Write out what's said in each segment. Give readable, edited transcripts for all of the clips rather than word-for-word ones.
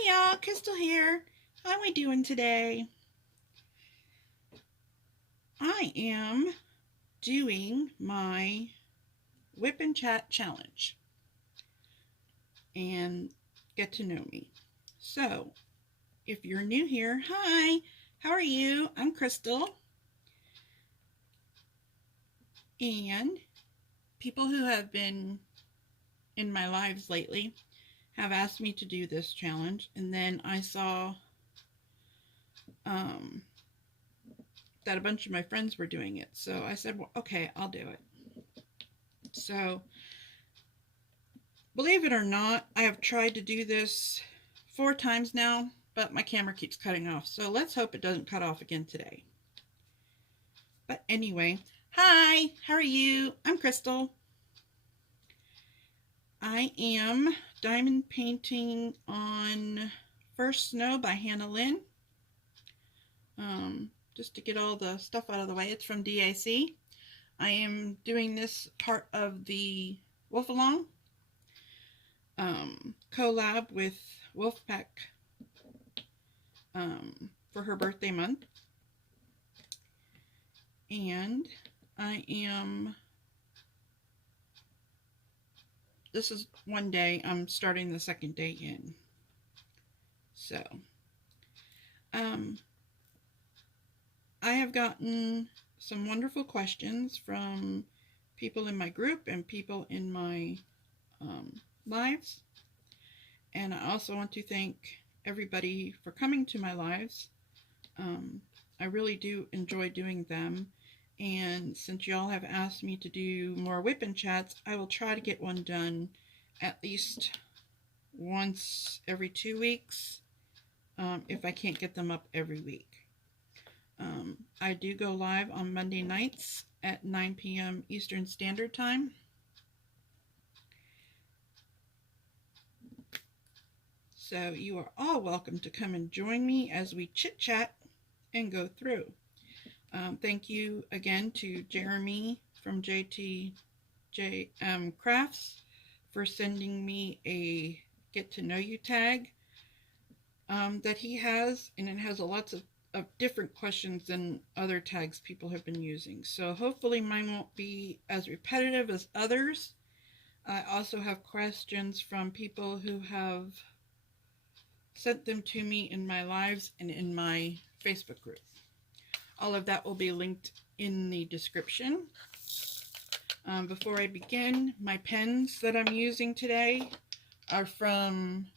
Hi y'all, Crystal here. How are we doing today? I am doing my WIP and Chat challenge and get to know me. So, if you're new here, hi, how are you? I'm Crystal, and people who have been in my lives lately have asked me to do this challenge, and then I saw um, that a bunch of my friends were doing it. So I said, well, okay, I'll do it. So, believe it or not, I have tried to do this 4 times now, but my camera keeps cutting off. So let's hope it doesn't cut off again today. But anyway, hi, how are you? I'm Crystal. I am diamond painting on First Snow by Hannah Lynn. Just to get all the stuff out of the way, it's from DAC. I am doing this part of the Wolf Along collab with Wolfpack for her birthday month. And this is one day, I'm starting the second day in. So, I have gotten some wonderful questions from people in my group and people in my lives. And I also want to thank everybody for coming to my lives. I really do enjoy doing them. And since y'all have asked me to do more WIP and chats, I will try to get one done at least once every 2 weeks, if I can't get them up every week. I do go live on Monday nights at 9 p.m. Eastern Standard Time. So you are all welcome to come and join me as we chit chat and go through. Thank you again to Jeremy from JTJ Crafts for sending me a get to know you tag that he has, and it has lots of different questions than other tags people have been using. So hopefully mine won't be as repetitive as others. I also have questions from people who have sent them to me in my lives and in my Facebook group. All of that will be linked in the description. Before I begin, my pens that I'm using today are from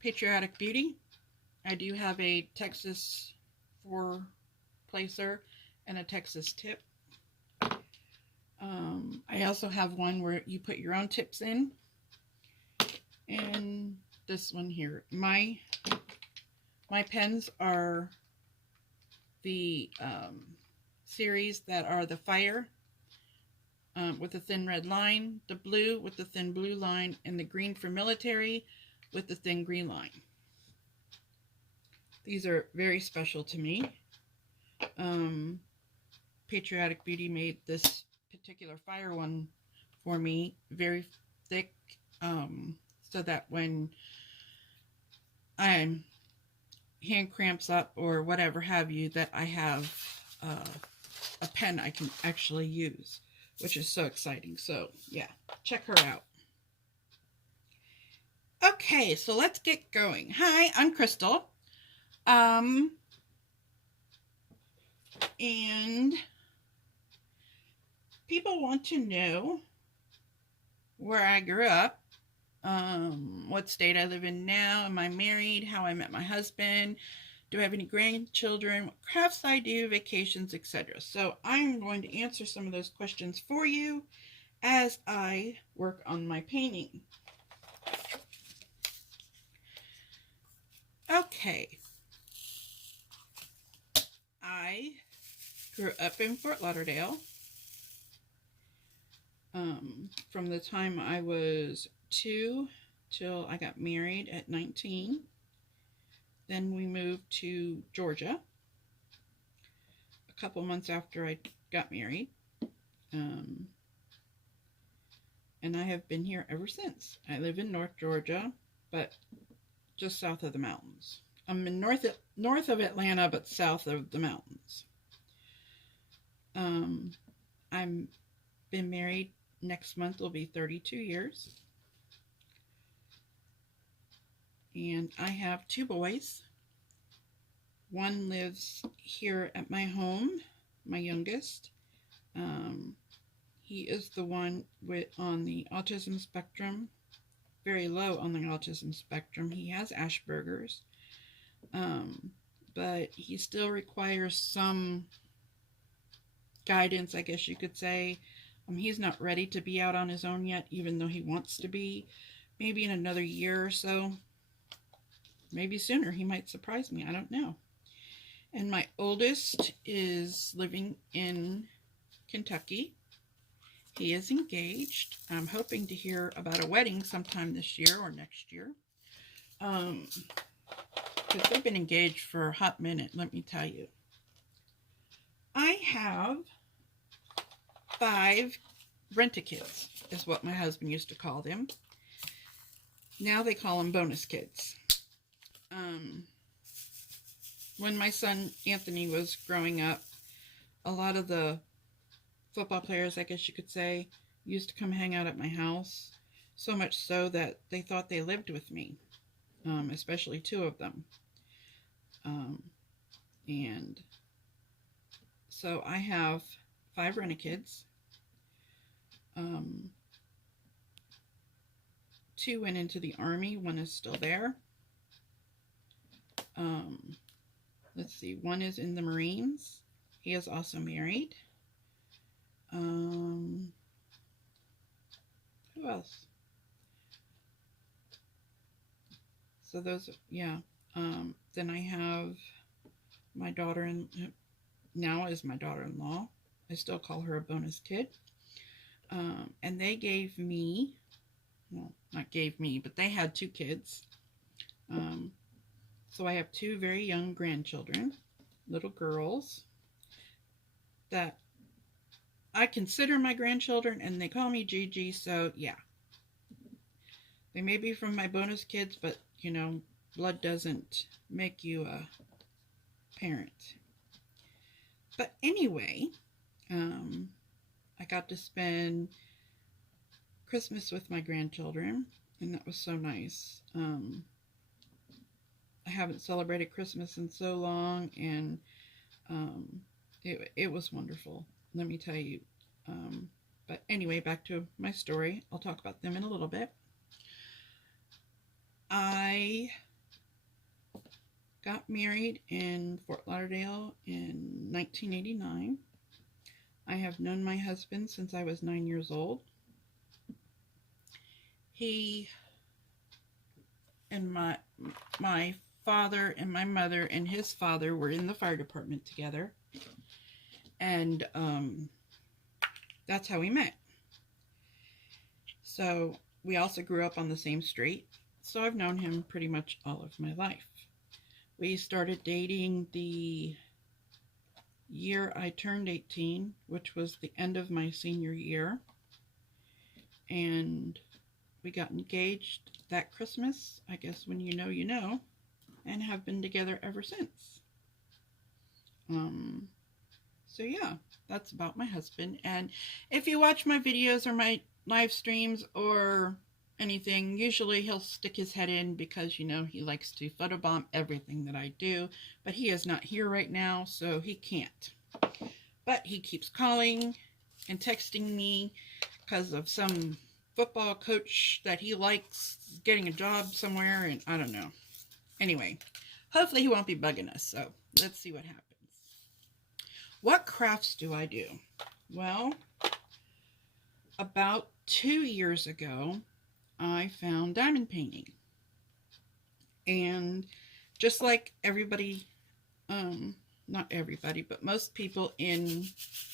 Patriotic Beauty. I do have a Texas 4-placer and a Texas tip. I also have one where you put your own tips in. And this one here. My pens are the series that are the fire with the thin red line, the blue with the thin blue line, and the green for military with the thin green line. These are very special to me. Patriotic Beauty made this particular fire one for me, very thick, so that when I'm hand cramps up or whatever have you, that I have a pen I can actually use, which is so exciting. So yeah, check her out. Okay, so let's get going. Hi, I'm Crystal. And people want to know where I grew up, what state I live in now, am I married, how I met my husband, do I have any grandchildren, what crafts I do, vacations, etc. So I'm going to answer some of those questions for you as I work on my painting. Okay. I grew up in Fort Lauderdale. From the time I was 2 till I got married at 19. Then we moved to Georgia a couple months after I got married. And I have been here ever since. I live in North Georgia, but just south of the mountains. I'm in north of Atlanta, but south of the mountains. I'm been married. Next month will be 32 years. And I have 2 boys. One lives here at my home, my youngest. He is the one on the autism spectrum, very low on the autism spectrum. He has Asperger's, but he still requires some guidance, I guess you could say. He's not ready to be out on his own yet, even though he wants to be. Maybe in another year or so, maybe sooner, he might surprise me. I don't know. And my oldest is living in Kentucky. He is engaged. I'm hoping to hear about a wedding sometime this year or next year. Because they've been engaged for a hot minute, let me tell you. I have 5 rent-a-kids, is what my husband used to call them. Now they call them bonus kids. When my son Anthony was growing up, a lot of the football players, I guess you could say, used to come hang out at my house. So much so that they thought they lived with me, especially 2 of them. And so I have 5 rent-a-kids. 2 went into the Army. 1 is still there. Let's see. 1 is in the Marines. He is also married. Who else? So those, yeah. Then I have my daughter, now is my daughter-in-law. I still call her a bonus kid. And they gave me, well, not gave me, but they had 2 kids. So I have 2 very young grandchildren, little girls, that I consider my grandchildren, and they call me Gigi, so yeah. They may be from my bonus kids, but, you know, blood doesn't make you a parent. But anyway, I got to spend Christmas with my grandchildren, and that was so nice. I haven't celebrated Christmas in so long, and it was wonderful, let me tell you. But anyway, back to my story. I'll talk about them in a little bit. I got married in Fort Lauderdale in 1989. I have known my husband since I was 9 years old. He and my father and my mother and his father were in the fire department together. And that's how we met. So we also grew up on the same street. So I've known him pretty much all of my life. We started dating the year I turned 18, which was the end of my senior year. And we got engaged that Christmas, I guess when you know, you know, and have been together ever since. So yeah, that's about my husband. And if you watch my videos or my live streams or anything, usually he'll stick his head in because, you know, he likes to photobomb everything that I do. But he is not here right now, so he can't. But he keeps calling and texting me because of some football coach that he likes getting a job somewhere, and I don't know. Anyway, hopefully he won't be bugging us, so let's see what happens. What crafts do I do? Well, about 2 years ago, I found diamond painting. And just like everybody, not everybody, but most people in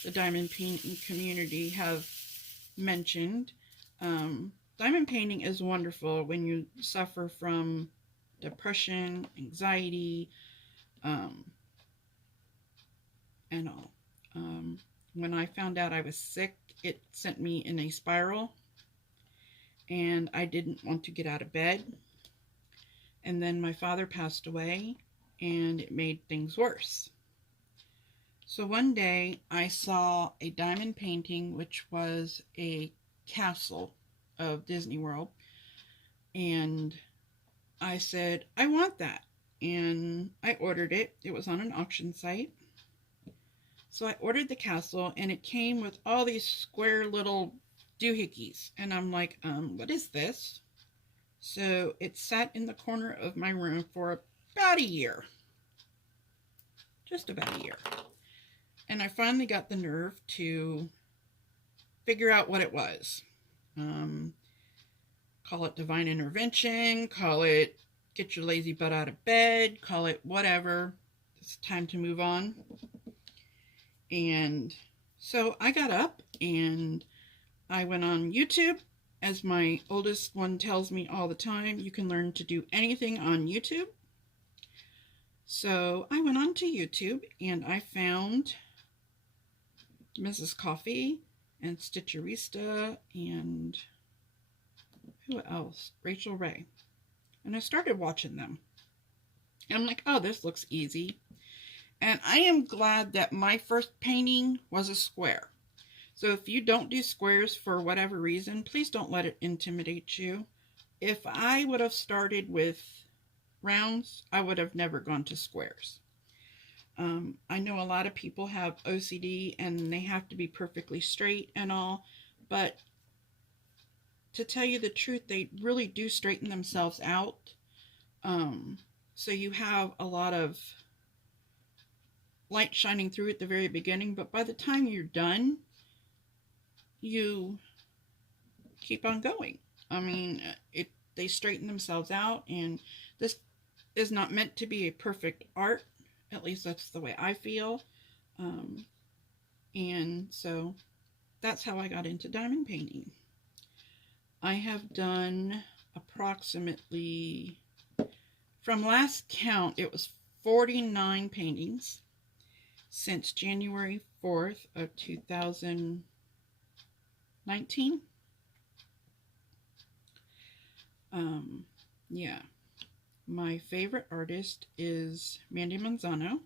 the diamond painting community have mentioned, diamond painting is wonderful when you suffer from depression, anxiety, and all. When I found out I was sick, it sent me in a spiral, and I didn't want to get out of bed. And then my father passed away, and it made things worse. So one day I saw a diamond painting, which was a castle of Disney World, and I said, I want that. And I ordered it. It was on an auction site. So I ordered the castle, and it came with all these square little doohickeys. And I'm like, what is this? So it sat in the corner of my room for about a year. Just about a year. And I finally got the nerve to figure out what it was. Call it divine intervention, call it get your lazy butt out of bed, call it whatever. It's time to move on. And so I got up and I went on YouTube. As my oldest one tells me all the time, you can learn to do anything on YouTube. So I went on to YouTube and I found Mrs. Coffee and Stitcherista and who else? Rachel Ray. And I started watching them. And I'm like, oh, this looks easy. And I am glad that my first painting was a square. So if you don't do squares for whatever reason, please don't let it intimidate you. If I would have started with rounds, I would have never gone to squares. I know a lot of people have OCD and they have to be perfectly straight and all, but to tell you the truth, they really do straighten themselves out. So you have a lot of light shining through at the very beginning, but by the time you're done, you keep on going. I mean, they straighten themselves out, and this is not meant to be a perfect art. At least that's the way I feel. And so that's how I got into diamond painting. I have done approximately, from last count, it was 49 paintings since January 4th of 2019. Yeah. My favorite artist is Mandy Manzano,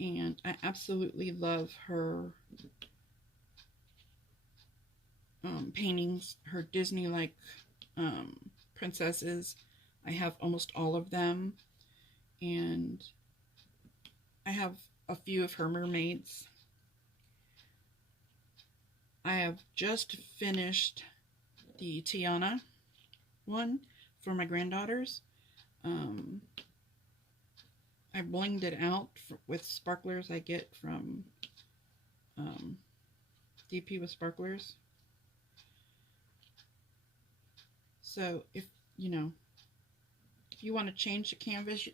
and I absolutely love her paintings, her Disney-like princesses. I have almost all of them, and I have a few of her mermaids. I have just finished the Tiana one for my granddaughters. I blinged it out with sparklers I get from DP with Sparklers. So if you want to change the canvas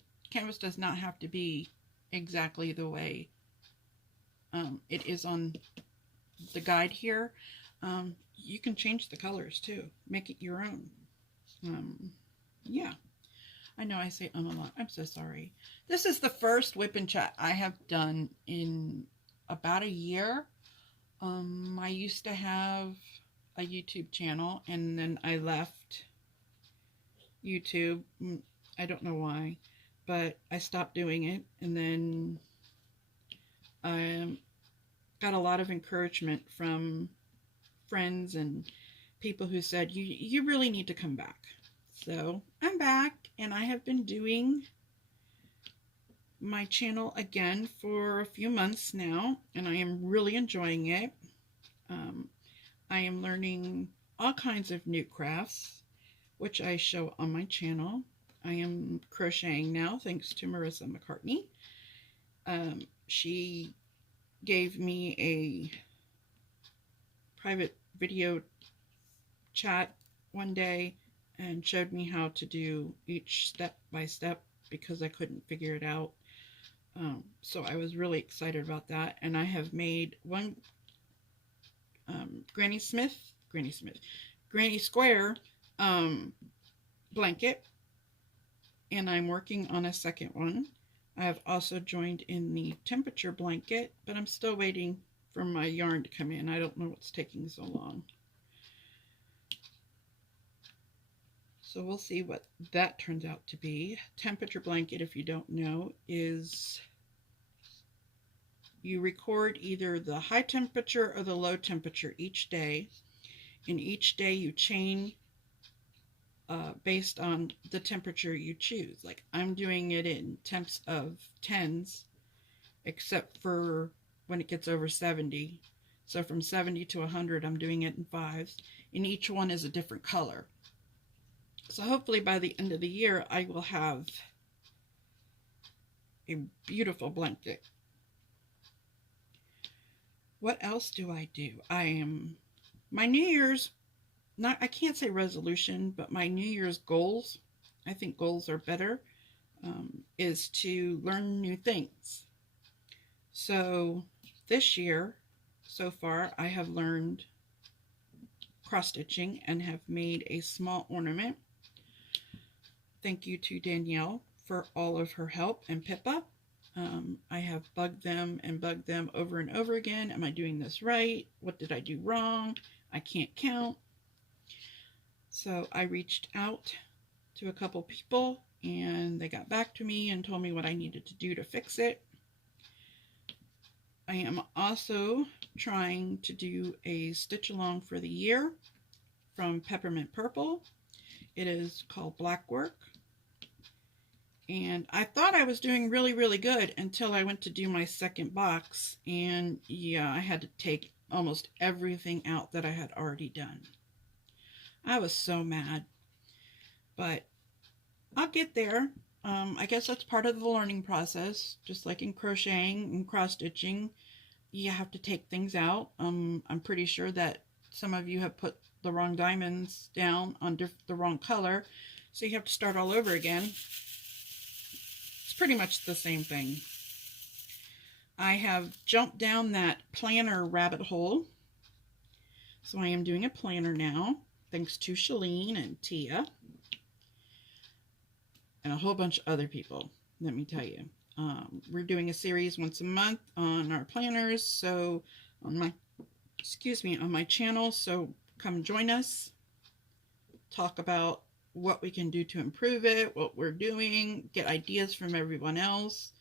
does not have to be exactly the way it is on the guide here. You can change the colors too, make it your own. Yeah, I know I say a lot. I'm so sorry. This is the first WIP and chat I have done in about a year. I used to have a YouTube channel, and then I left YouTube. I don't know why, but I stopped doing it, and then I got a lot of encouragement from friends and people who said, you really need to come back. So I'm back, and I have been doing my channel again for a few months now, and I am really enjoying it. I am learning all kinds of new crafts, which I show on my channel. I am crocheting now, thanks to Marissa McCartney. She gave me a private video chat one day and showed me how to do each step by step because I couldn't figure it out. So I was really excited about that, and I have made one Granny Square blanket, and I'm working on a second one. I have also joined in the temperature blanket, but I'm still waiting for my yarn to come in. I don't know what's taking so long. So we'll see what that turns out to be. Temperature blanket, if you don't know, is you record either the high temperature or the low temperature each day. And each day you change based on the temperature you choose. Like I'm doing it in temps of 10s, except for when it gets over 70. So from 70 to 100, I'm doing it in 5s, and each one is a different color. So hopefully by the end of the year, I will have a beautiful blanket. What else do I do? My New Year's, I can't say resolution, but my New Year's goals, I think goals are better, is to learn new things. So this year, so far, I have learned cross stitching and have made a small ornament. Thank you to Danielle for all of her help, and Pippa. I have bugged them over and over again. Am I doing this right? What did I do wrong? I can't count. So I reached out to a couple people, and they got back to me and told me what I needed to do to fix it. I am also trying to do a stitch along for the year from Peppermint Purple. It is called Black Work. And I thought I was doing really, really good until I went to do my second box. And yeah, I had to take almost everything out that I had already done. I was so mad. But I'll get there. I guess that's part of the learning process. Just like in crocheting and cross stitching, you have to take things out. I'm pretty sure that some of you have put the wrong diamonds down on the wrong color, so you have to start all over again. It's pretty much the same thing. I have jumped down that planner rabbit hole, so I am doing a planner now, thanks to Shalene and Tia and a whole bunch of other people, let me tell you. We're doing a series once a month on our planners, so on my channel, so come join us, talk about what we can do to improve it, what we're doing, get ideas from everyone else.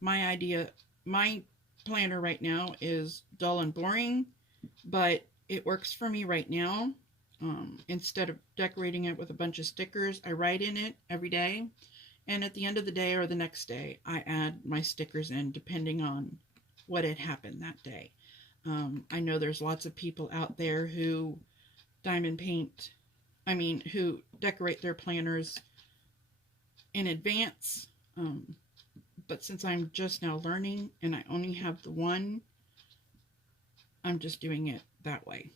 My planner right now is dull and boring, but it works for me right now. Instead of decorating it with a bunch of stickers, I write in it every day, and at the end of the day or the next day, I add my stickers in depending on what had happened that day. I know there's lots of people out there who who decorate their planners in advance, but since I'm just now learning and I only have the one, I'm just doing it that way.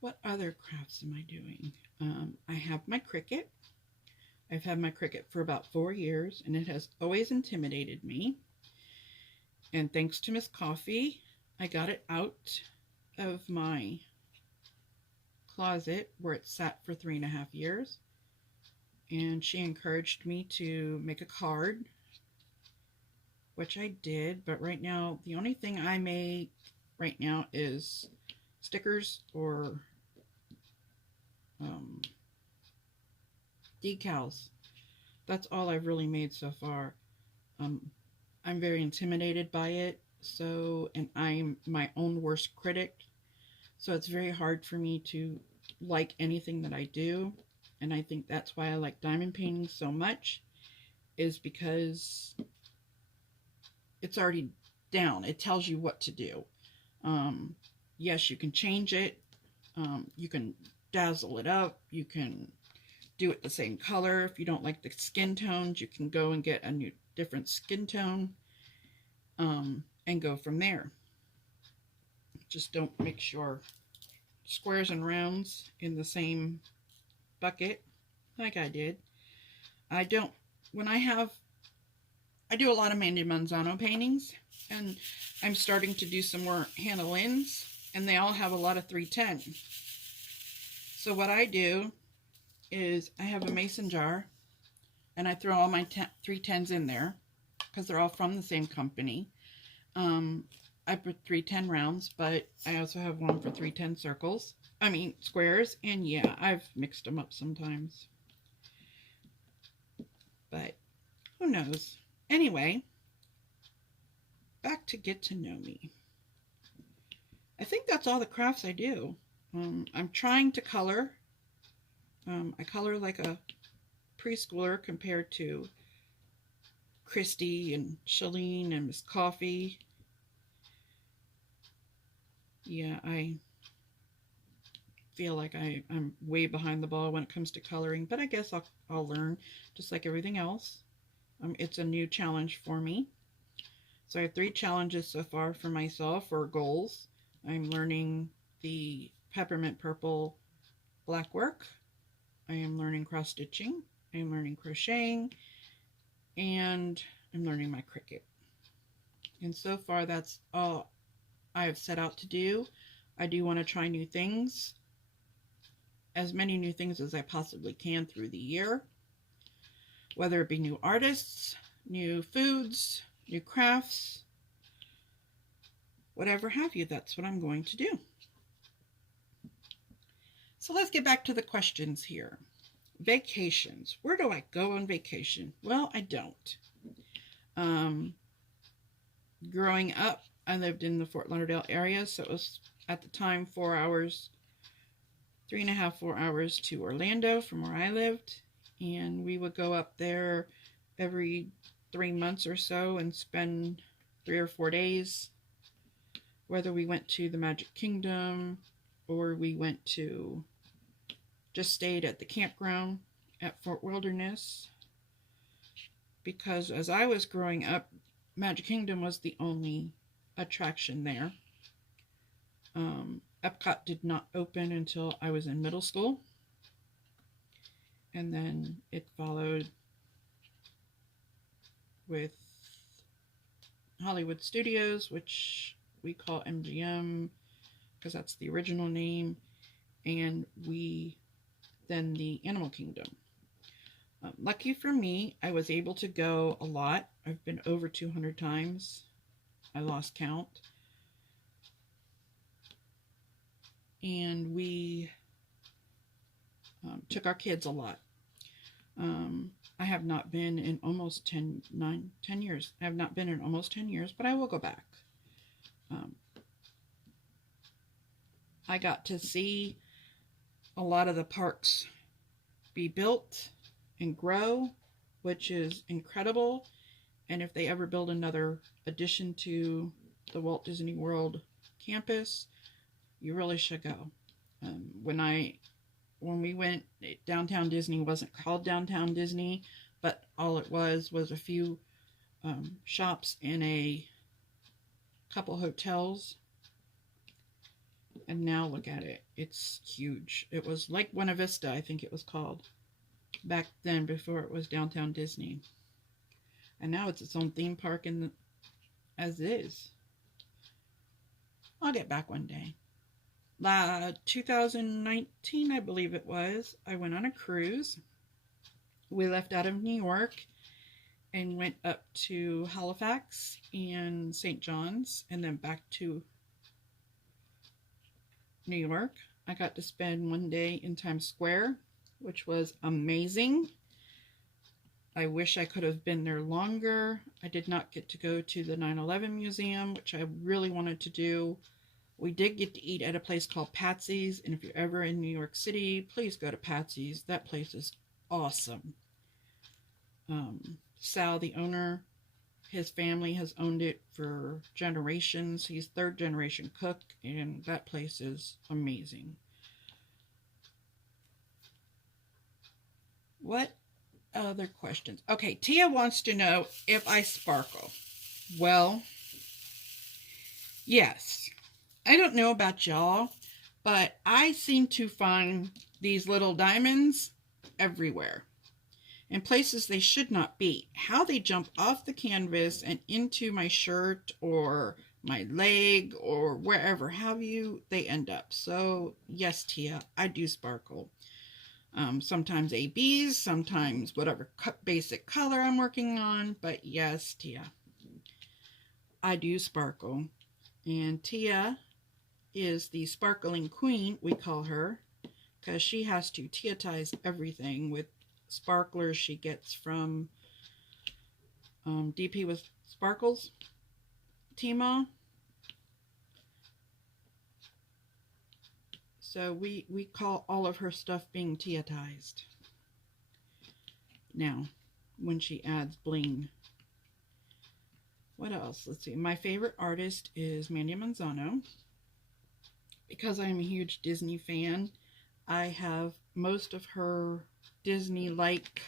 What other crafts am I doing? I have my Cricut. I've had my Cricut for about 4 years, and it has always intimidated me. And thanks to Miss Coffee, I got it out of my closet where it sat for 3.5 years. And she encouraged me to make a card, which I did. But right now, the only thing I make right now is stickers or decals. That's all I've really made so far. I'm very intimidated by it, and I'm my own worst critic, so it's very hard for me to like anything that I do. And I think that's why I like diamond painting so much, is because it's already down. It tells you what to do. Yes, you can change it. You can dazzle it up. You can do it the same color. If you don't like the skin tones, you can go and get a different skin tone, and go from there. Just don't mix your squares and rounds in the same bucket like I did. I do a lot of Mandy Manzano paintings, and I'm starting to do some more Hannah Lynn's, and they all have a lot of 310. So what I do is I have a mason jar, and I throw all my 310s in there because they're all from the same company. I put 310 rounds, but I also have one for 310 circles. squares, and yeah, I've mixed them up sometimes. But who knows? Anyway, back to get to know me. I think that's all the crafts I do. I'm trying to color. I color like a preschooler compared to Christy and Shalene and Miss Coffee. Yeah, I feel like I'm way behind the ball when it comes to coloring, but I guess I'll learn just like everything else. It's a new challenge for me. So I have 3 challenges so far for myself, or goals. I'm learning the peppermint purple black work. I am learning cross stitching. I am learning crocheting, and I'm learning my Cricut. And so far that's all I have set out to do. I do want to try new things, as many new things as I possibly can through the year, whether it be new artists, new foods, new crafts, whatever have you. That's what I'm going to do. So let's get back to the questions here. Vacations. Where do I go on vacation? Well, I don't. Growing up, I lived in the Fort Lauderdale area, so it was at the time 4 hours, 3.5, 4 hours to Orlando from where I lived. And we would go up there every 3 months or so and spend 3 or 4 days, whether we went to the Magic Kingdom or we went to just stayed at the campground at Fort Wilderness, because as I was growing up, Magic Kingdom was the only attraction there. Epcot did not open until I was in middle school, and then it followed with Hollywood Studios, which we call MGM because that's the original name, and then the Animal Kingdom. Lucky for me, I was able to go a lot. I've been over 200 times. I lost count. And we took our kids a lot. I have not been in almost 10 years. I have not been in almost 10 years, but I will go back. I got to see a lot of the parks be built and grow, which is incredible. And if they ever build another addition to the Walt Disney World campus, you really should go. When we went, Downtown Disney wasn't called Downtown Disney, but all it was a few shops and a couple hotels. And now look at it. It's huge. It was like Buena Vista, I think it was called, back then before it was Downtown Disney. And now it's its own theme park as is. I'll get back one day. 2019, I believe it was, I went on a cruise. We left out of New York and went up to Halifax and St. John's and then back to New York. I got to spend one day in Times Square, which was amazing. I wish I could have been there longer. I did not get to go to the 9/11 Museum, which I really wanted to do. We did get to eat at a place called Patsy's, and if you're ever in New York City, please go to Patsy's. That place is awesome. Sal, the owner, his family has owned it for generations. He's 3rd generation cook, and that place is amazing. What other questions? Okay, Tia wants to know if I sparkle. Well, yes. I don't know about y'all, but I seem to find these little diamonds everywhere, in places they should not be. How they jump off the canvas and into my shirt or my leg or wherever have you, they end up. So yes, Tia, I do sparkle. Sometimes ABs, sometimes whatever basic color I'm working on, but yes, Tia, I do sparkle. And Tia is the Sparkling Queen, we call her, because she has to teotize everything with sparklers she gets from DP with Sparkles, Tmall. So we call all of her stuff being teotized. Now, when she adds bling. What else? Let's see. My favorite artist is Mandy Manzano. Because I'm a huge Disney fan, I have most of her Disney-like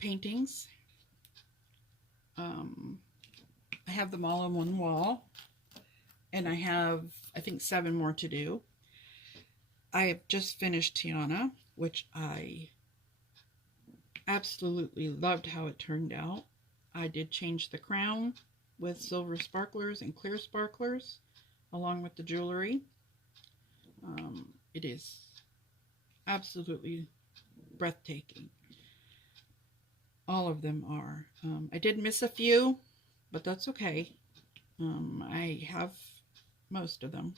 paintings. I have them all on one wall, and I have, I think, 7 more to do. I have just finished Tiana, which I absolutely loved how it turned out. I did change the crown with silver sparklers and clear sparklers, along with the jewelry. It is absolutely breathtaking. All of them are. I did miss a few, but that's okay. I have most of them.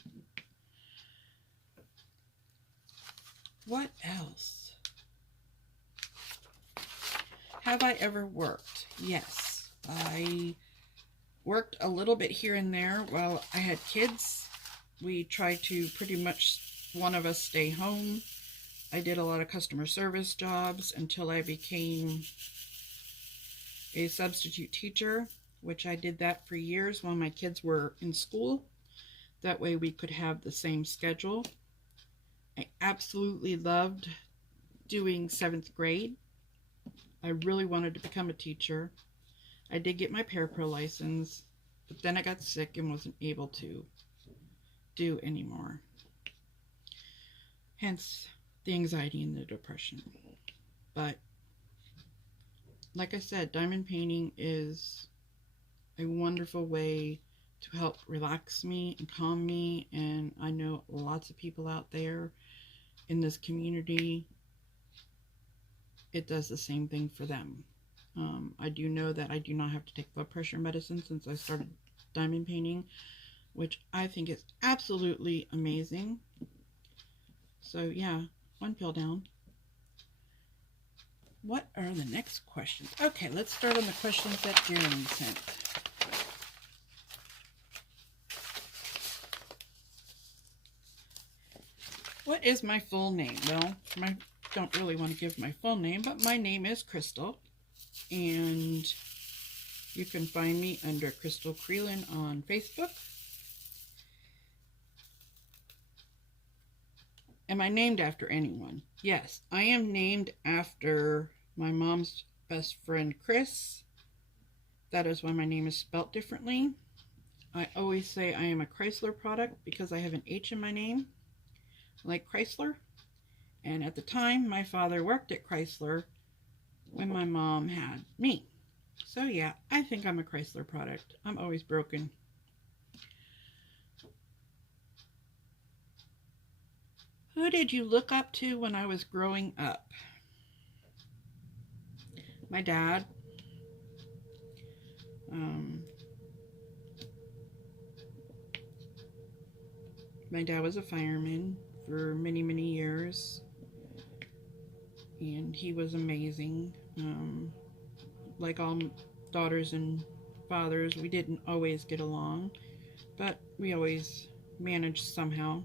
What else? Have I ever worked? Yes. I worked a little bit here and there while I had kids. We tried to pretty much one of us stay home. I did a lot of customer service jobs until I became a substitute teacher, which I did that for years while my kids were in school. That way we could have the same schedule. I absolutely loved doing 7th grade. I really wanted to become a teacher. I did get my parapro license, but then I got sick and wasn't able to do anymore. Hence the anxiety and the depression. But like I said, diamond painting is a wonderful way to help relax me and calm me, and I know lots of people out there in this community, it does the same thing for them. I do know that I do not have to take blood pressure medicine since I started diamond painting, which I think is absolutely amazing. So yeah, 1 pill down. What are the next questions? Okay, let's start on the questions that Jeremy sent. What is my full name? Well, I don't really want to give my full name, but my name is Crystal, and you can find me under Crystal Creelan on Facebook. Am I named after anyone? Yes, I am named after my mom's best friend, Chris. That is why my name is spelt differently. I always say I am a Chrysler product because I have an H in my name, like Chrysler. And at the time, my father worked at Chrysler when my mom had me. So yeah, I think I'm a Chrysler product. I'm always broken. Who did you look up to when I was growing up? My dad. My dad was a fireman for many, many years, and he was amazing. Like all daughters and fathers, we didn't always get along, but we always managed somehow.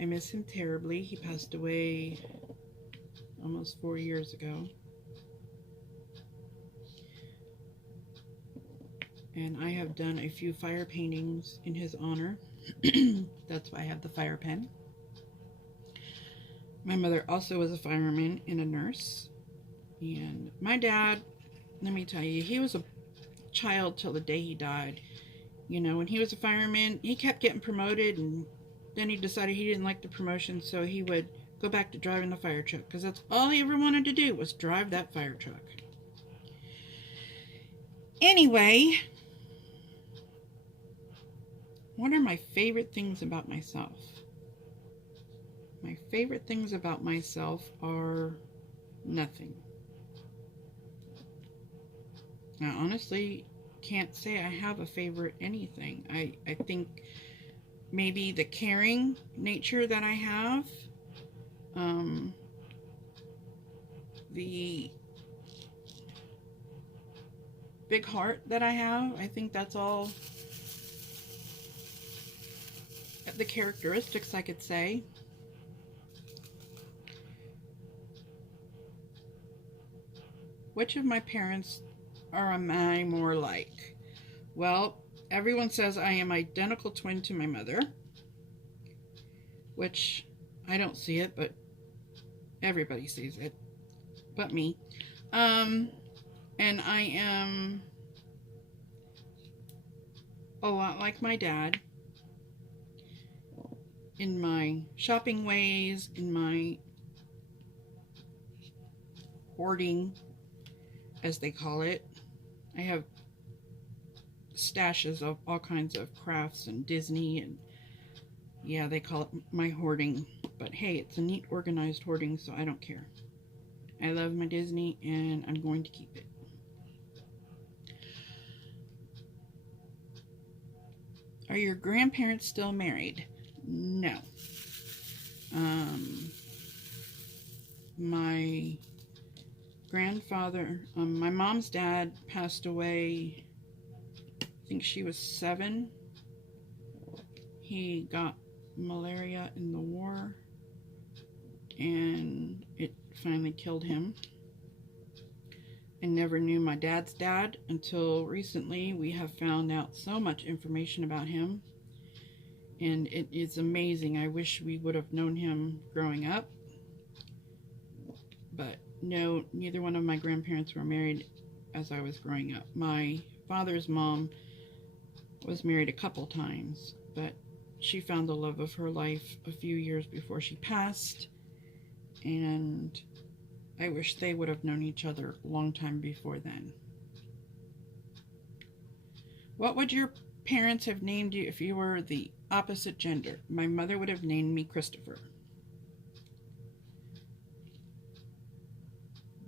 I miss him terribly. He passed away almost 4 years ago. And I have done a few fire paintings in his honor. That's why I have the fire pen. My mother also was a fireman and a nurse. And my dad, let me tell you, he was a child till the day he died. You know, when he was a fireman, he kept getting promoted, and then he decided he didn't like the promotion, so he would go back to driving the fire truck, because that's all he ever wanted to do, was drive that fire truck. Anyway, what are my favorite things about myself? My favorite things about myself are nothing. Now, honestly, can't say I have a favorite anything. I think maybe the caring nature that I have, the big heart that I have, I think that's all the characteristics I could say. Which of my parents am I more like? Well, everyone says I am identical twin to my mother, which I don't see it, but everybody sees it, but me. And I am a lot like my dad in my shopping ways, in my hoarding, as they call it. I have stashes of all kinds of crafts and Disney, and yeah, they call it my hoarding. But hey, it's a neat organized hoarding, so I don't care. I love my Disney and I'm going to keep it. Are your grandparents still married? No. My grandfather, my mom's dad passed away, I think she was 7. He got malaria in the war and it finally killed him. I never knew my dad's dad until recently. We have found out so much information about him, and it is amazing. I wish we would have known him growing up, but no, neither one of my grandparents were married as I was growing up. My father's mom was married a couple times, but she found the love of her life a few years before she passed, and I wish they would have known each other a long time before then. What would your parents have named you if you were the opposite gender? My mother would have named me Christopher.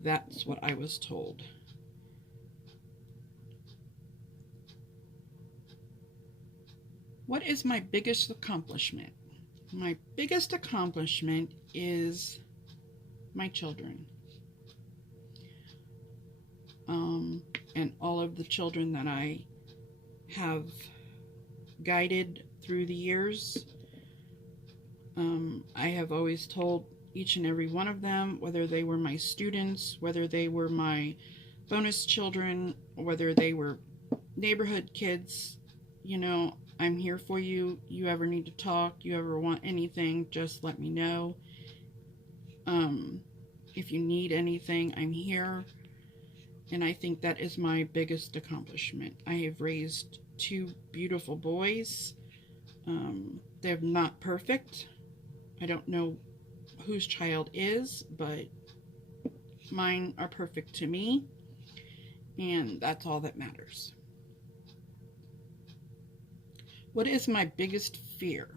That's what I was told. What is my biggest accomplishment? My biggest accomplishment is my children. And all of the children that I have guided through the years. I have always told each and every one of them, whether they were my students, whether they were my bonus children, whether they were neighborhood kids, you know, I'm here for you. You ever need to talk, you ever want anything, just let me know. If you need anything, I'm here. And I think that is my biggest accomplishment. I have raised 2 beautiful boys. They're not perfect. I don't know whose child is, but mine are perfect to me. And that's all that matters. What is my biggest fear?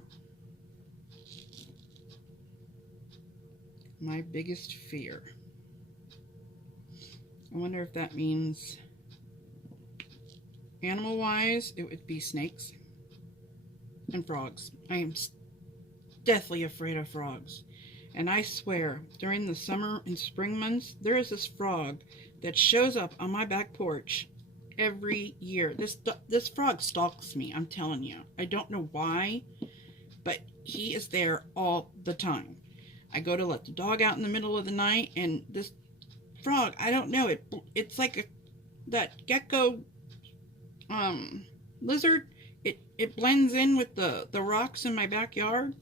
My biggest fear. I wonder if that means animal-wise, it would be snakes and frogs. I am deathly afraid of frogs. And I swear, during the summer and spring months, there is this frog that shows up on my back porch every year. This frog stalks me, I'm telling you. I don't know why, but he is there all the time. I go to let the dog out in the middle of the night, and this frog, I don't know, it's like that gecko lizard. It blends in with the rocks in my backyard.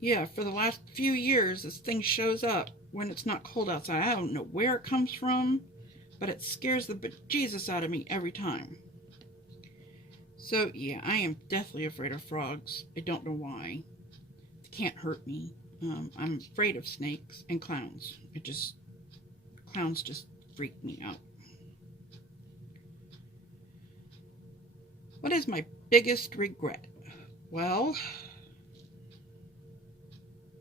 Yeah, for the last few years, this thing shows up when it's not cold outside. I don't know where it comes from, but it scares the bejesus out of me every time. So yeah, I am deathly afraid of frogs. I don't know why. They can't hurt me. I'm afraid of snakes and clowns. Clowns just freak me out. What is my biggest regret? Well,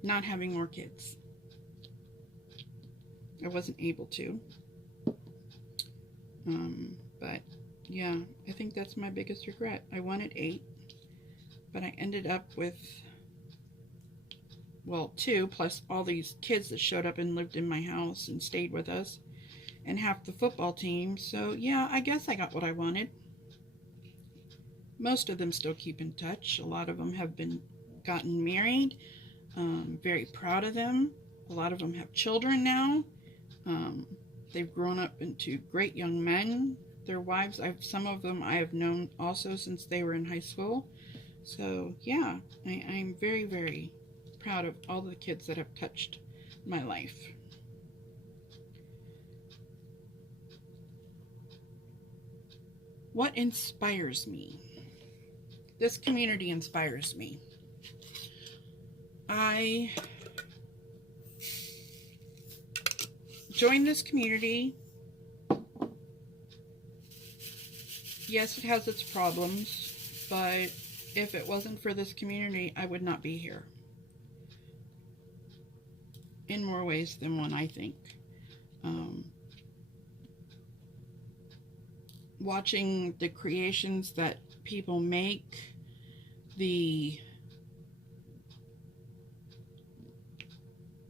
not having more kids. I wasn't able to. But Yeah, I think that's my biggest regret. I wanted 8, but I ended up with, well, 2 plus all these kids that showed up and lived in my house and stayed with us, and half the football team. So yeah, I guess I got what I wanted. Most of them still keep in touch. A lot of them have been gotten married. Very proud of them. A lot of them have children now. Um, they've grown up into great young men. Their wives, some of them I have known also since they were in high school. So yeah, I'm very, very proud of all the kids that have touched my life. What inspires me? This community inspires me. I joined this community. Yes, it has its problems, but if it wasn't for this community, I would not be here. In more ways than one, I think. Watching the creations that people make, the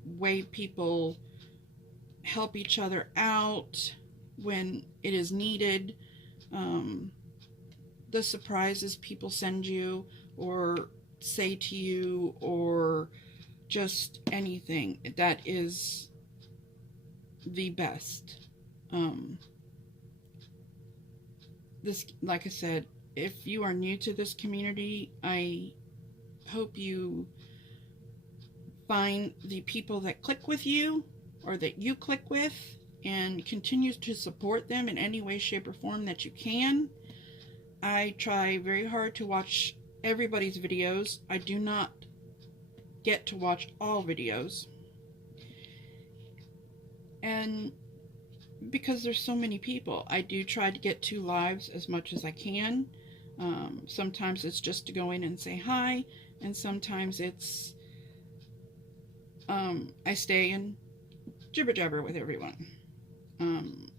way people help each other out when it is needed, the surprises people send you or say to you, or just anything, that is the best. This, like I said, if you are new to this community, I hope you find the people that click with you or that you click with and continue to support them in any way, shape, or form that you can. I try very hard to watch everybody's videos. I do not get to watch all videos. And because there's so many people, I do try to get to lives as much as I can. Sometimes it's just to go in and say hi, and sometimes it's I stay and jibber jabber with everyone.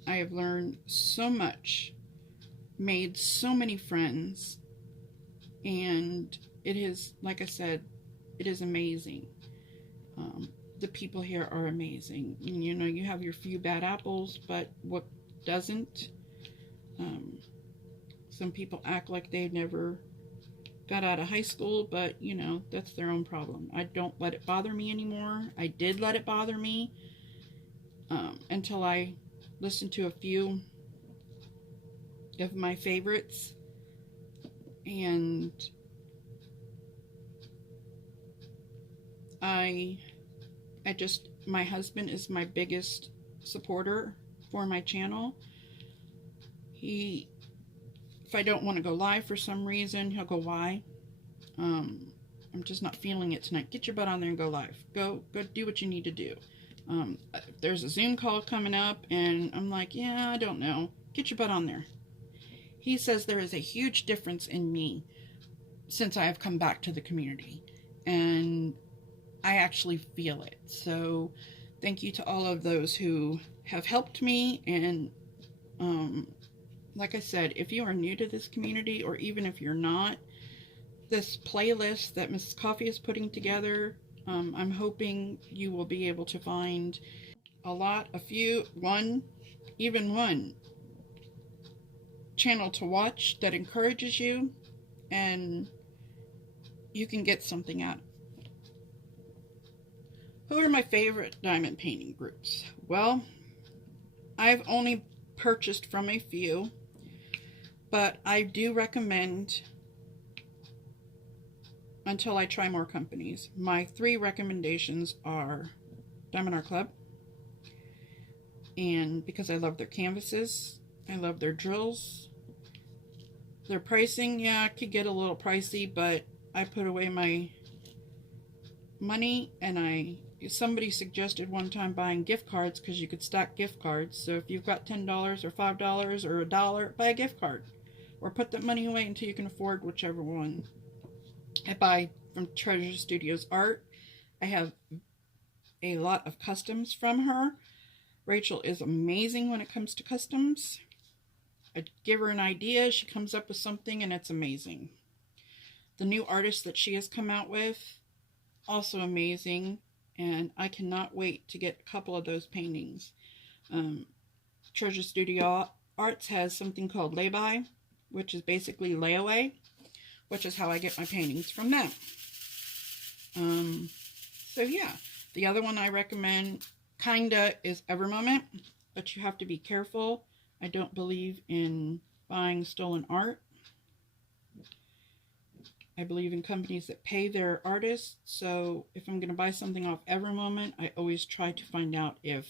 I have learned so much, made so many friends, and it is, like I said, it is amazing. The people here are amazing. You know, you have your few bad apples, but what doesn't? Some people act like they never got out of high school, but you know, that's their own problem. I don't let it bother me anymore. I did let it bother me until I listened to a few of my favorites, and my husband is my biggest supporter for my channel. If I don't want to go live for some reason, he'll go, why? I'm just not feeling it tonight. Get your butt on there and go live. Go do what you need to do. There's a Zoom call coming up, and I'm like, yeah, I don't know. Get your butt on there. He says there is a huge difference in me since I have come back to the community, and I actually feel it. So thank you to all of those who have helped me. And like I said, if you are new to this community, or even if you're not, this playlist that Mrs. Coffee is putting together, I'm hoping you will be able to find even one channel to watch that encourages you, and you can get something out of it. Who are my favorite diamond painting groups? Well, I've only purchased from a few, but I do recommend, until I try more companies, my 3 recommendations are Diamond Art Club, and because I love their canvases, I love their drills. Their pricing, yeah, it could get a little pricey, but I put away my money, and somebody suggested one time buying gift cards because you could stack gift cards. So if you've got $10 or $5 or $1, buy a gift card, or put that money away until you can afford whichever one. I buy from Treasure Studios Art. I have a lot of customs from her. Rachel is amazing when it comes to customs. I give her an idea, she comes up with something, and it's amazing. The new artist that she has come out with, also amazing, and I cannot wait to get a couple of those paintings. Treasure Studio Arts has something called lay-by, which is basically layaway, which is how I get my paintings from them. So yeah, the other one I recommend kinda is Evermoment, but you have to be careful. I don't believe in buying stolen art. I believe in companies that pay their artists, so if I'm going to buy something off Evermoment, I always try to find out if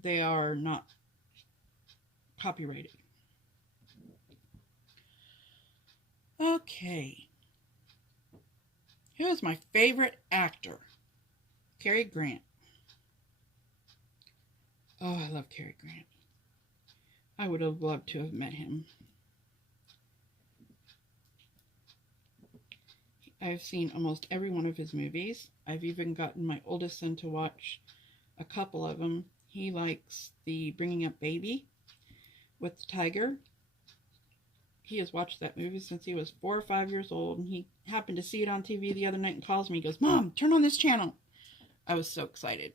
they are not copyrighted. Okay. Who is my favorite actor? Cary Grant. Oh, I love Cary Grant. I would have loved to have met him. I've seen almost every one of his movies. I've even gotten my oldest son to watch a couple of them. He likes the Bringing Up Baby with the tiger. He has watched that movie since he was 4 or 5 years old, and he happened to see it on TV the other night and calls me. He goes, "Mom, turn on this channel." I was so excited.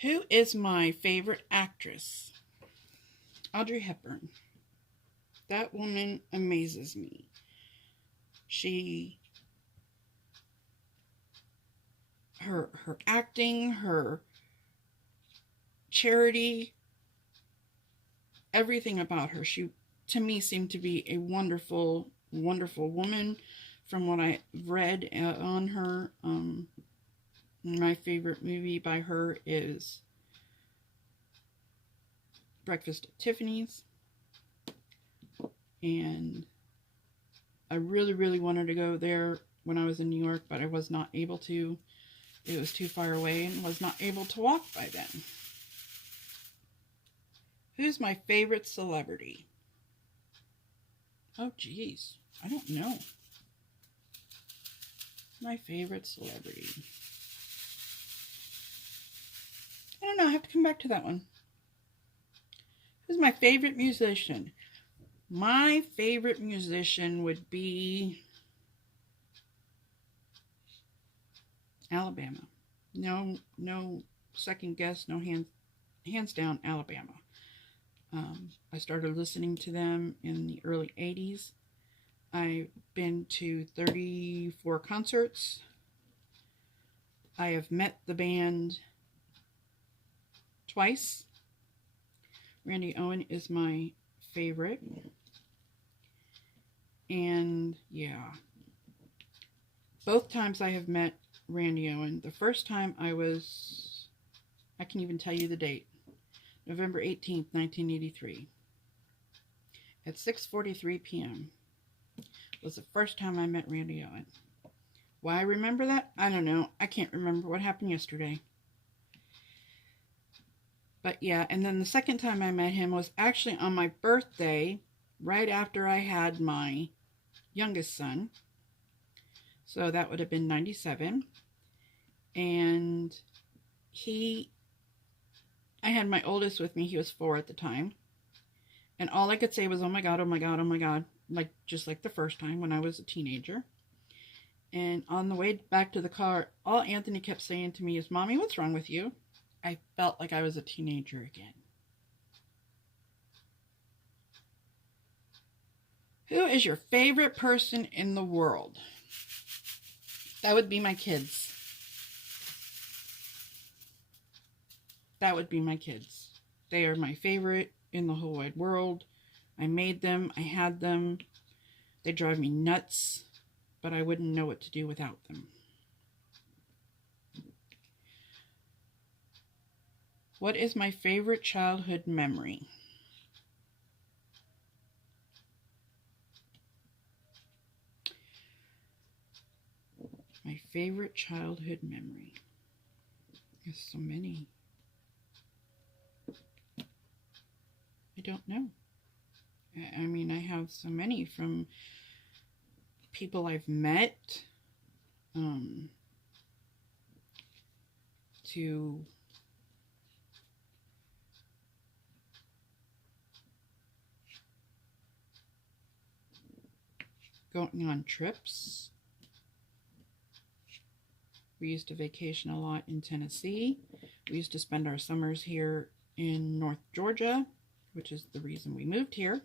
Who is my favorite actress? Audrey Hepburn. That woman amazes me. Her acting, her charity, everything about her. She, to me, seemed to be a wonderful, wonderful woman from what I've read on her. My favorite movie by her is Breakfast at Tiffany's. And I really, really wanted to go there when I was in New York, but I was not able to. It was too far away and was not able to walk by then. Who's my favorite celebrity? Oh, geez. I don't know. My favorite celebrity. I don't know. I have to come back to that one. Who's my favorite musician? My favorite musician would be Alabama. No second guess, no hands down, Alabama. I started listening to them in the early 80s. I've been to 34 concerts. I have met the band twice. Randy Owen is my favorite. And yeah, both times I have met Randy Owen. The first time I can even tell you the date, November 18th, 1983, at 6:43 p.m. was the first time I met Randy Owen. Why I remember that? I don't know. I can't remember what happened yesterday. But yeah, and then the second time I met him was actually on my birthday, right after I had my youngest son. So that would have been 97. And I had my oldest with me. He was 4 at the time. And all I could say was, "Oh my God, oh my God, oh my God." Just like the first time when I was a teenager. And on the way back to the car, all Anthony kept saying to me is, "Mommy, what's wrong with you?" I felt like I was a teenager again. Who is your favorite person in the world? That would be my kids. That would be my kids. They are my favorite in the whole wide world. I made them. I had them. They drive me nuts, but I wouldn't know what to do without them. What is my favorite childhood memory? My favorite childhood memory. There's so many. I don't know. I mean, I have so many, from people I've met, to going on trips. We used to vacation a lot in Tennessee. We used to spend our summers here in North Georgia, which is the reason we moved here.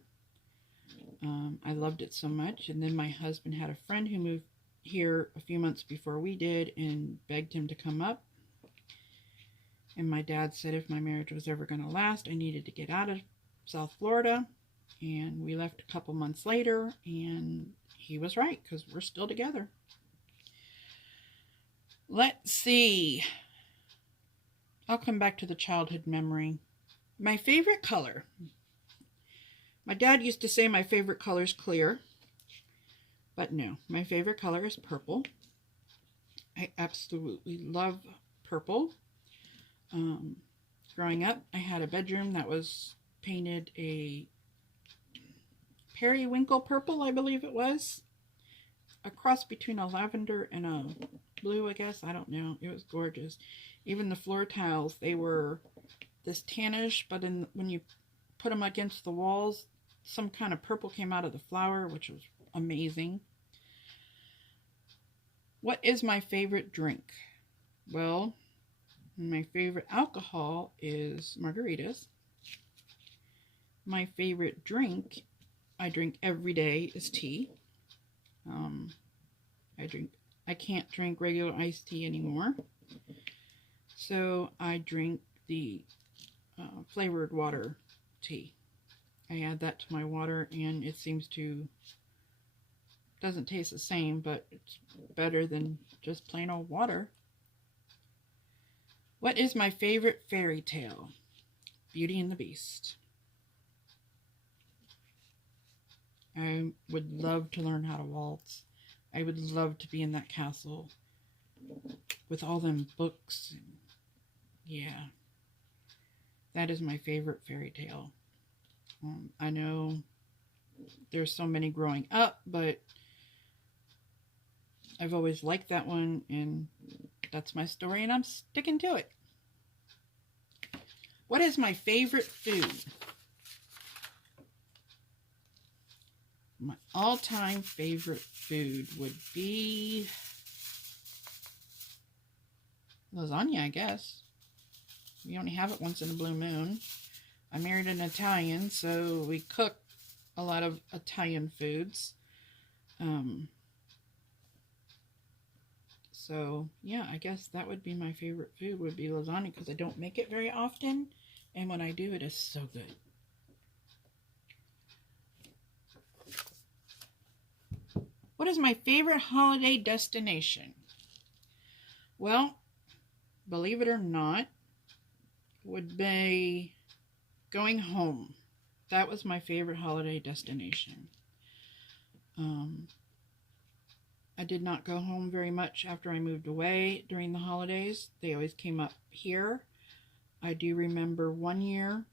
I loved it so much. And then my husband had a friend who moved here a few months before we did and begged him to come up. And my dad said if my marriage was ever going to last, I needed to get out of South Florida. And we left a couple months later, and he was right, because we're still together. Let's see. I'll come back to the childhood memory. My favorite color. My dad used to say my favorite color is clear. But no, my favorite color is purple. I absolutely love purple. Growing up, I had a bedroom that was painted a periwinkle purple, I believe it was. A cross between a lavender and a blue, I guess. I don't know. It was gorgeous. Even the floor tiles, they were this tannish, but when you put them against the walls, some kind of purple came out of the flower, which was amazing. What is my favorite drink? Well, my favorite alcohol is margaritas. My favorite drink, I drink every day, is tea. I can't drink regular iced tea anymore. So I drink the flavored water tea. I add that to my water, and it doesn't taste the same, but it's better than just plain old water. What is my favorite fairy tale? Beauty and the Beast. I would love to learn how to waltz. I would love to be in that castle with all them books. Yeah, that is my favorite fairy tale. I know there's so many growing up, but I've always liked that one, and that's my story, and I'm sticking to it. What is my favorite food? My all-time favorite food would be lasagna, I guess. We only have it once in a blue moon. I married an Italian, so we cook a lot of Italian foods. So, yeah, I guess that would be my favorite food, would be lasagna, because I don't make it very often, and when I do, it is so good. What is my favorite holiday destination? Well, believe it or not, would be going home. That was my favorite holiday destination. I did not go home very much after I moved away during the holidays. They always came up here. I do remember one year,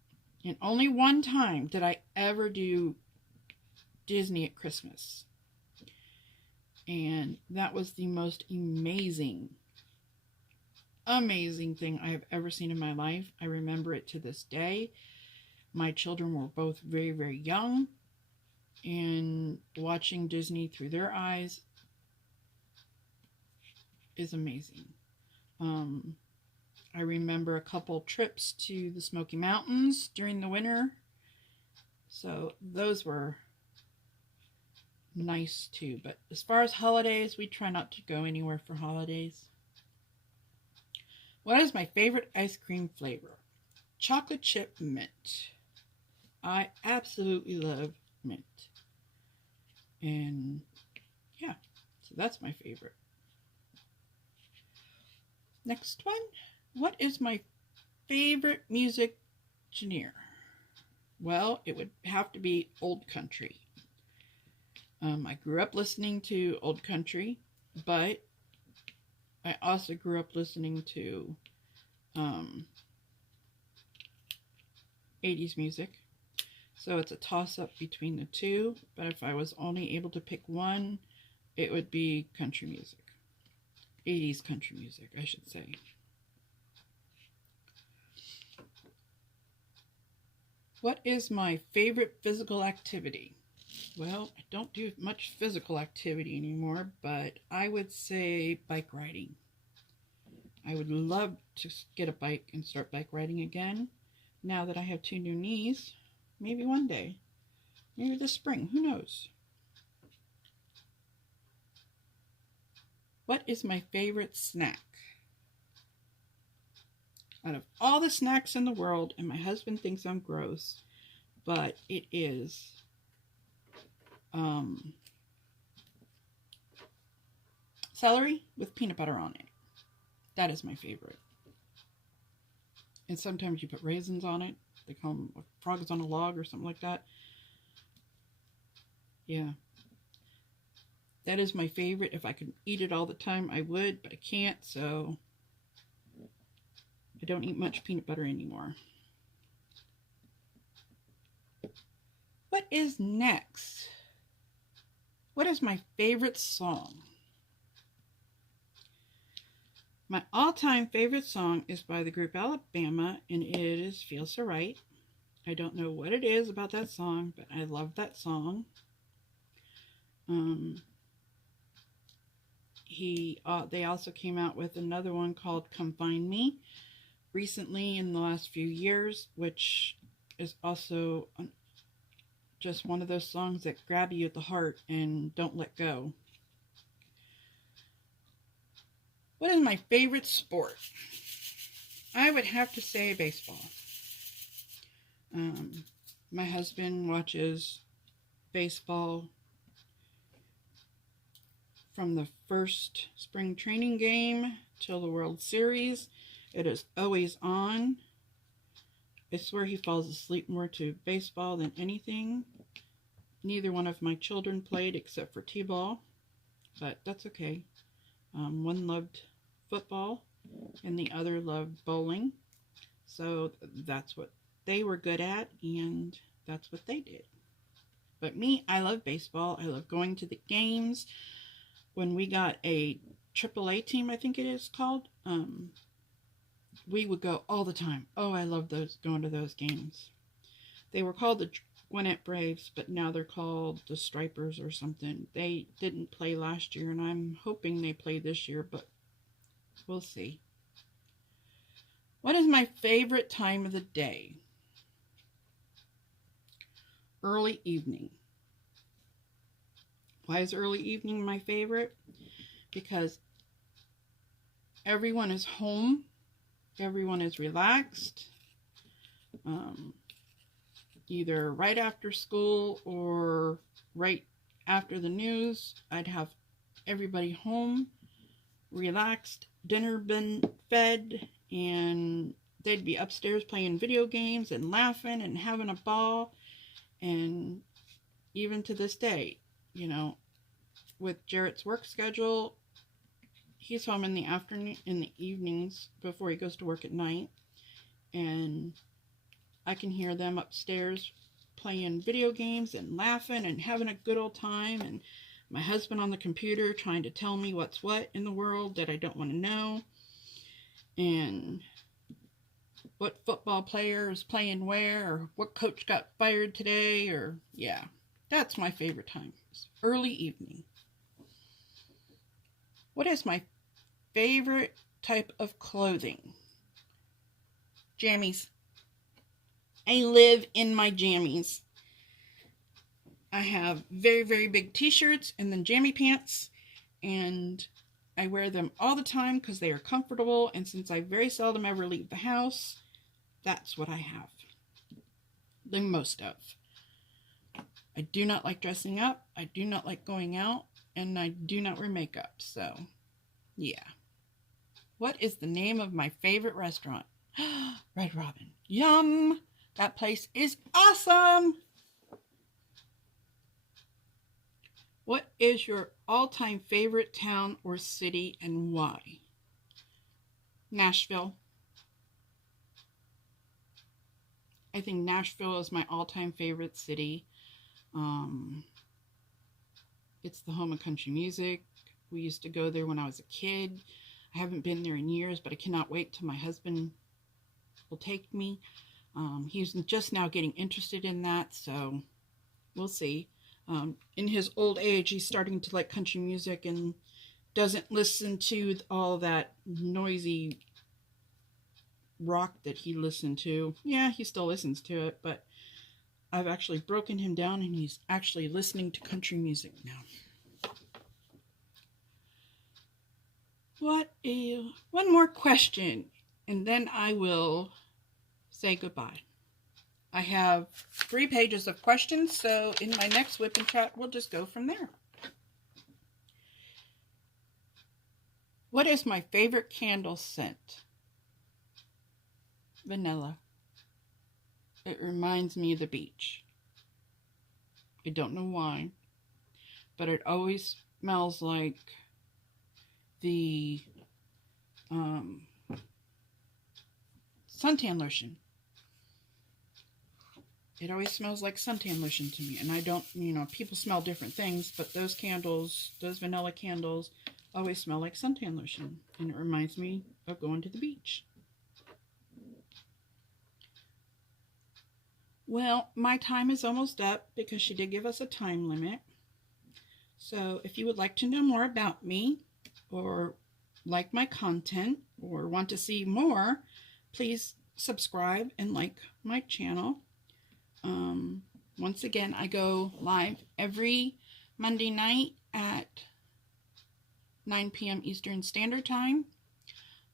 and only one time did I ever do Disney at Christmas. And that was the most amazing thing I have ever seen in my life. I remember it to this day. My children were both very, very young, and watching Disney through their eyes is amazing. I remember a couple trips to the Smoky Mountains during the winter. So those were nice too. But as far as holidays, we try not to go anywhere for holidays. What is my favorite ice cream flavor? Chocolate chip mint. I absolutely love mint. And yeah, so that's my favorite. Next one. What is my favorite music genre? Well, it would have to be old country. I grew up listening to old country, but I also grew up listening to 80s music. So it's a toss-up between the two, but if I was only able to pick one, it would be country music. 80s country music, I should say. What is my favorite physical activity? Well, I don't do much physical activity anymore, but I would say bike riding. I would love to get a bike and start bike riding again. Now that I have 2 new knees, maybe one day. Maybe this spring, who knows? What is my favorite snack? Out of all the snacks in the world, and my husband thinks I'm gross, but it is celery with peanut butter on it. That is my favorite. And sometimes you put raisins on it. They call them frogs on a log or something like that. Yeah. That is my favorite. If I could eat it all the time, I would, but I can't, so I don't eat much peanut butter anymore. What is next? What is my favorite song? My all-time favorite song is by the group Alabama, and it is Feel So Right. I don't know what it is about that song, but I love that song. They also came out with another one called Come Find Me recently in the last few years, which is also just one of those songs that grab you at the heart and don't let go. What is my favorite sport? I would have to say baseball. My husband watches baseball from the first spring training game till the World Series. It is always on. I swear he falls asleep more to baseball than anything. Neither one of my children played except for t-ball, but that's okay. One loved football and the other loved bowling. So that's what they were good at, and that's what they did. But me, I love baseball. I love going to the games. When we got a AAA team, I think it is called, we would go all the time. Oh, I love going to those games. They were called the Gwinnett Braves, but now they're called the Stripers or something. They didn't play last year, and I'm hoping they play this year, but we'll see. What is my favorite time of the day? Early evening. Why is early evening my favorite? Because everyone is home. Everyone is relaxed. Either right after school or right after the news. I'd have everybody home, relaxed, dinner been fed, and they'd be upstairs playing video games and laughing and having a ball. And even to this day, you know, with Jarrett's work schedule, he's home in the afternoon, in the evenings before he goes to work at night, and I can hear them upstairs playing video games and laughing and having a good old time, and my husband on the computer trying to tell me what's what in the world that I don't want to know, and what football player is playing where, or what coach got fired today, or yeah, that's my favorite time. It's early evening. What is my favorite type of clothing? Jammies. I live in my jammies. I have very, very big t-shirts and then jammy pants, and I wear them all the time because they are comfortable, and since I very seldom ever leave the house, that's what I have. The most of. I do not like dressing up, I do not like going out, and I do not wear makeup, so yeah. What is the name of my favorite restaurant? Red Robin. Yum! That place is awesome! What is your all-time favorite town or city and why? Nashville. I think Nashville is my all-time favorite city. It's the home of country music. We used to go there when I was a kid. I haven't been there in years, but I cannot wait till my husband will take me. He's just now getting interested in that, so we'll see. In his old age, he's starting to like country music and doesn't listen to all that noisy rock that he listened to. Yeah, he still listens to it, but I've actually broken him down and he's actually listening to country music now. One more question and then I will say goodbye. I have 3 pages of questions, so in my next WIP and chat, we'll just go from there. What is my favorite candle scent? Vanilla. It reminds me of the beach. I don't know why, but it always smells like the suntan lotion. It always smells like suntan lotion to me. And I don't, people smell different things, but those candles, those vanilla candles, always smell like suntan lotion. And it reminds me of going to the beach. Well, my time is almost up because she did give us a time limit. So if you would like to know more about me or like my content or want to see more, please subscribe and like my channel. Once again, I go live every Monday night at 9 p.m. Eastern Standard Time.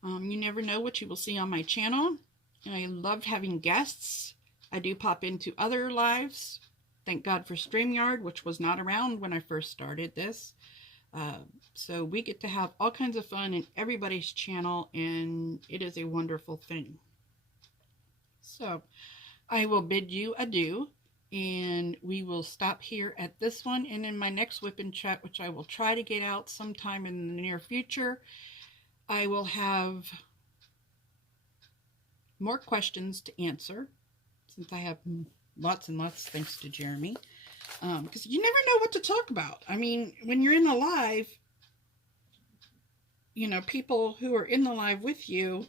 You never know what you will see on my channel. I love having guests. I do pop into other lives. Thank God for StreamYard, which was not around when I first started this. So we get to have all kinds of fun in everybody's channel, and it is a wonderful thing. So I will bid you adieu, and we will stop here at this one. And in my next WIP and chat, which I will try to get out sometime in the near future, I will have more questions to answer, since I have lots and lots thanks to Jeremy. Because you never know what to talk about. I mean, when you're in the live, people who are in the live with you,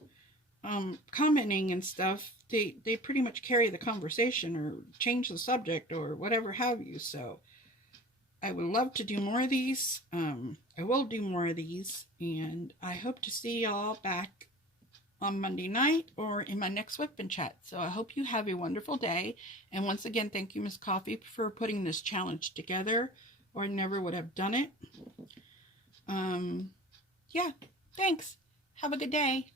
commenting and stuff, they pretty much carry the conversation or change the subject or whatever have you. So I would love to do more of these. I will do more of these, and I hope to see y'all back on Monday night or in my next WIP and chat. So I hope you have a wonderful day. And once again, thank you, Miss Coffee, for putting this challenge together, or I never would have done it. Yeah, thanks. Have a good day.